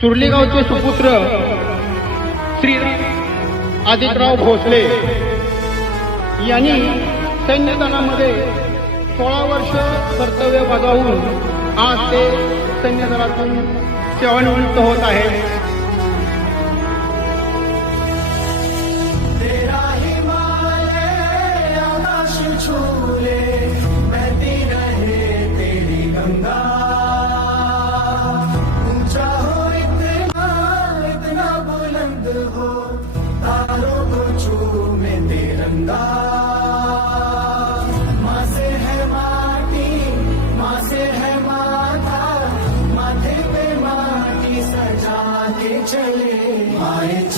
सुरली गावचे सुपुत्र श्री आदित्यराव भोसले यांनी सैन्य दलामध्ये 16 वर्ष कर्तव्य बजावून आज ते सैन्य दलातून सेवानिवृत्त होत आहेत. चले आए